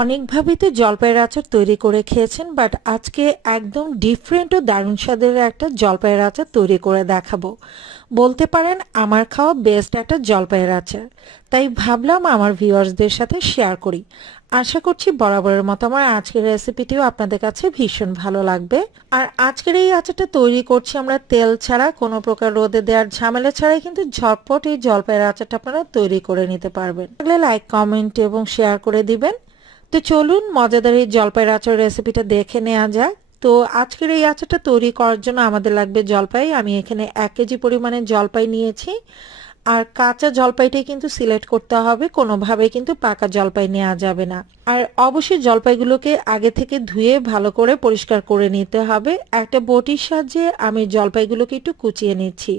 অনেকভাবেই তো জলপাইয়ের আচার তৈরি করে খেয়েছেন বাট আজকে একদম ডিফারেন্ট ও দারুণ স্বাদের একটা জলপাইয়ের আচার তৈরি করে দেখাবো। বলতে পারেন, আমার খাওয়া বেস্ট একটা জলপাইয়ের আচার। তাই ভাবলাম আমার ভিউয়ার্সদের সাথে শেয়ার করি। আশা করছি বরাবরের মতো আমার আজকের রেসিপিটিও আপনাদের কাছে ভীষণ ভালো লাগবে। আর আজকের এই আচারটা তৈরি করছি আমরা তেল ছাড়া, কোনো প্রকার রোদে দেওয়ার ঝামেলা ছাড়াই কিন্তু ঝটপট এই জলপাইয়ের আচারটা আপনারা তৈরি করে নিতে পারবেন। লাইক কমেন্ট এবং শেয়ার করে দিবেন। তো চলুন মজাদার এই জলপাইয়ের আচার রেসিপিটা দেখে নেওয়া যাক। তো আজকের এই আচারটা তৈরি করার জন্য আমাদের লাগবে জলপাই। আমি এখানে এক কেজি পরিমাণে জলপাই নিয়েছি। আর কাঁচা জলপাইটাই কিন্তু সিলেক্ট করতে হবে। কোনোভাবে কিন্তু পাকা জলপাই নেওয়া যাবে না। আর অবশ্যই জলপাইগুলোকে আগে থেকে ধুয়ে ভালো করে পরিষ্কার করে নিতে হবে। একটা বটির সাহায্যে আমি জলপাইগুলোকে একটু কুচিয়ে নিচ্ছি।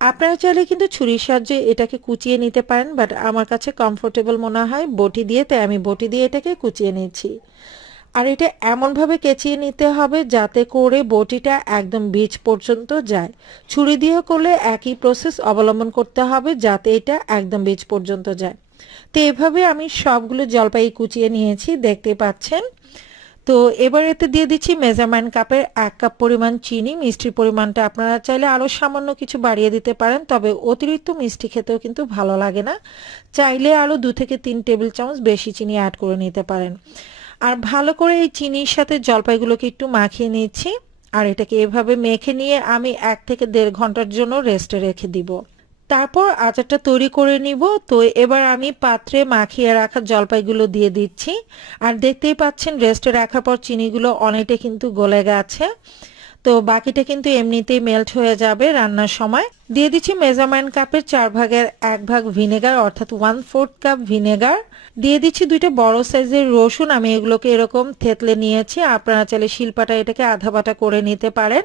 আপনারা চাইলে কিন্তু ছুরির সাহায্যে এটাকে কুচিয়ে নিতে পারেন বাট আমার কাছে কমফোর্টেবল মনে হয় বটি দিয়ে, তাই আমি বটি দিয়ে এটাকে কুচিয়ে নিচ্ছি। আর এটা এমনভাবে কেচিয়ে নিতে হবে যাতে করে বটিটা একদম বীজ পর্যন্ত যায়। ছুরি দিয়ে করলে একই প্রসেস অবলম্বন করতে হবে যাতে এটা একদম বীজ পর্যন্ত যায়। তো এভাবে আমি সবগুলো জলপাই কুচিয়ে নিয়েছি, দেখতে পাচ্ছেন। তো এবার এতে দিয়ে দিচ্ছি মেজারমেন্ট কাপের এক কাপ পরিমাণ চিনি, মিষ্টির পরিমাণটা আপনারা চাইলে আরও সামান্য কিছু বাড়িয়ে দিতে পারেন, তবে অতিরিক্ত মিষ্টি খেতেও কিন্তু ভালো লাগে না। চাইলে আরও দু থেকে তিন টেবিল চামচ বেশি চিনি অ্যাড করে নিতে পারেন। আর ভালো করে এই চিনির সাথে জলপাইগুলোকে একটু মাখিয়ে নিচ্ছি, আর এটাকে এভাবে মেখে নিয়ে আমি এক থেকে দেড় ঘণ্টার জন্য রেস্টে রেখে দিব। তারপর আচারটা তৈরি করে নিব। তো এবার আমি পাত্রে মাখিয়ে রাখা জলপাইগুলো দিয়ে দিচ্ছি। আর দেখতেই পাচ্ছেন রেস্টে রাখার পর চিনিগুলো অনেকটা কিন্তু গলে গেছে। তো বাকিটা কিন্তু এমনিতেই মেল্ট হয়ে যাবে রান্নার সময়। দিয়ে দিচ্ছি মেজারমেন্ট কাপের চার ভাগের এক ভাগ ভিনেগার অর্থাৎ ওয়ান ফোর্থ কাপ ভিনেগার দিয়ে দিচ্ছি দুইটা বড় সাইজের রসুন। আমি এগুলোকে এরকম থেতলে নিয়েছি। আপনারা চাইলে শিলপাটা এটাকে আধা বাটা করে নিতে পারেন।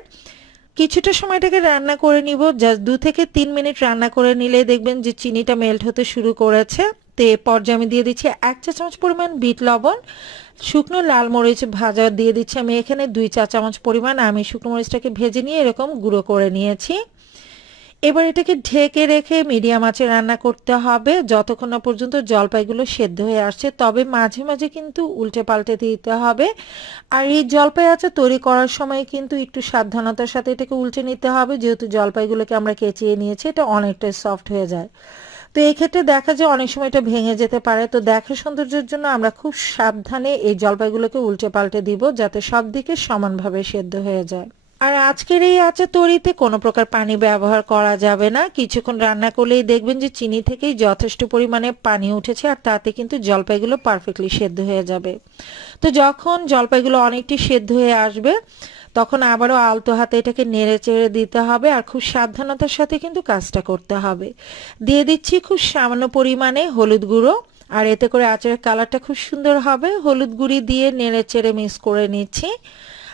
কিছুটা সময়টাকে রান্না করে নিব। জাস্ট দু থেকে তিন মিনিট রান্না করে নিলে দেখবেন যে চিনিটা মেল্ট হতে শুরু করেছে। তো এ পর্যায়ে আমি দিয়ে দিচ্ছি এক চা চামচ পরিমাণ বিট লবণ, শুকনো লাল মরিচ ভাজা দিয়ে দিচ্ছি আমি এখানে দুই চা চামচ পরিমাণ। আমি শুকনো মরিচটাকে ভেজে নিয়ে এরকম গুঁড়ো করে নিয়েছি। এবার এটাকে ঢেকে রেখে মিডিয়াম আঁচে রান্না করতে হবে। যতক্ষণ না পর্যন্ত জলপাইগুলো সেদ্ধ হয়ে আসছে, তবে মাঝে মাঝে কিন্তু উল্টে পাল্টে দিতে হবে। আর এই জলপাই আচার তৈরি করার সময় কিন্তু একটু সাবধানতার সাথে এটাকে উল্টে নিতে হবে। যেহেতু জলপাইগুলোকে আমরা কেচিয়ে নিয়েছি, এটা অনেকটাই সফট হয়ে যায়। তো এই ক্ষেত্রে দেখা যায় অনেক সময় এটা ভেঙে যেতে পারে। তো দেখা সৌন্দর্যের জন্য আমরা খুব সাবধানে এই জলপাইগুলোকে উল্টে পাল্টে দিব, যাতে সব দিকে সমানভাবে সেদ্ধ হয়ে যায়। আর আজকের এই আচার তৈরিতে কোনো প্রকার পানি ব্যবহার করা যাবে না। কিছুক্ষণ রান্না করলেই দেখবেন যে চিনি থেকেই যথেষ্ট পরিমাণে পানি উঠেছে আর তাতে কিন্তু জলপাইগুলো পারফেক্টলি সেদ্ধ হয়ে যাবে। তো যখন জলপাইগুলো অনেকটি সেদ্ধ হয়ে আসবে, তখন আবারও আলতো হাতে এটাকে নেড়ে চেড়ে দিতে হবে আর খুব সাবধানতার সাথে কিন্তু কাজটা করতে হবে। দিয়ে দিচ্ছি খুব সামান্য পরিমাণে হলুদ গুঁড়ো আর এতে করে আচারের কালারটা খুব সুন্দর হবে। হলুদ গুঁড়ি দিয়ে নেড়ে চেড়ে মিক্স করে নিচ্ছি।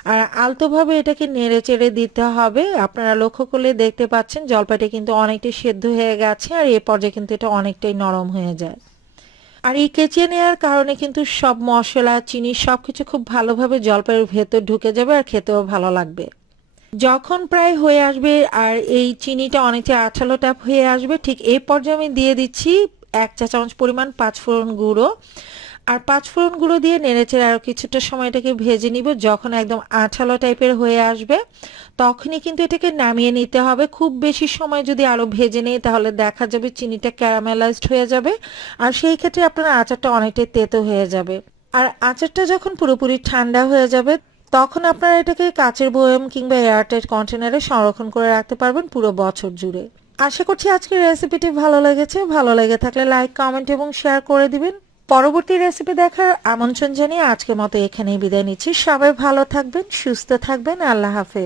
আর আলতোভাবে এটাকে নেড়ে চেড়ে দিতে হবে। আপনারা লক্ষ্য করলে দেখতে পাচ্ছেন জলপাইটা কিন্তু অনেকটাই সেদ্ধ হয়ে গেছে আর এ পর্যায়ে কিন্তু এটা অনেকটাই নরম হয়ে যায়। আর এই কেচিয়ে নেওয়ার কারণে কিন্তু সব মশলা, চিনি সব কিছু খুব ভালোভাবে জলপাইয়ের ভেতর ঢুকে যাবে আর খেতেও ভালো লাগবে। যখন প্রায় হয়ে আসবে আর এই চিনিটা অনেকটা আঠালো টাপ হয়ে আসবে, ঠিক এই পর্যায়ে আমি দিয়ে দিচ্ছি এক চা চামচ পরিমাণ পাঁচফোড়ন গুঁড়ো। আর পাঁচফোড়ন গুঁড়ো দিয়ে নেড়েচেড়ে আরও কিছুটা সময় এটাকে ভেজে নিব। যখন একদম আঠালো টাইপের হয়ে আসবে, তখনই কিন্তু এটাকে নামিয়ে নিতে হবে। খুব বেশি সময় যদি আরও ভেজে নেই, তাহলে দেখা যাবে চিনিটা ক্যারামেলাইজড হয়ে যাবে। আর সেই ক্ষেত্রে আপনার আচারটা অনেকটাই তেতো হয়ে যাবে। আর আচারটা যখন পুরোপুরি ঠান্ডা হয়ে যাবে, তখন আপনারা এটাকে কাচের বয়ম কিংবা এয়ারটাইট কন্টেনারে সংরক্ষণ করে রাখতে পারবেন পুরো বছর জুড়ে। আশা করছি আজকের রেসিপিটি ভালো লেগেছে। ভালো লেগে থাকলে লাইক, কমেন্ট এবং শেয়ার করে দিবেন। পরবর্তী রেসিপি দেখার আমন্ত্রণ জানিয়ে আজকের মতো এখানেই বিদায় নিচ্ছি। সবাই ভালো থাকবেন, সুস্থ থাকবেন। আল্লাহ হাফেজ।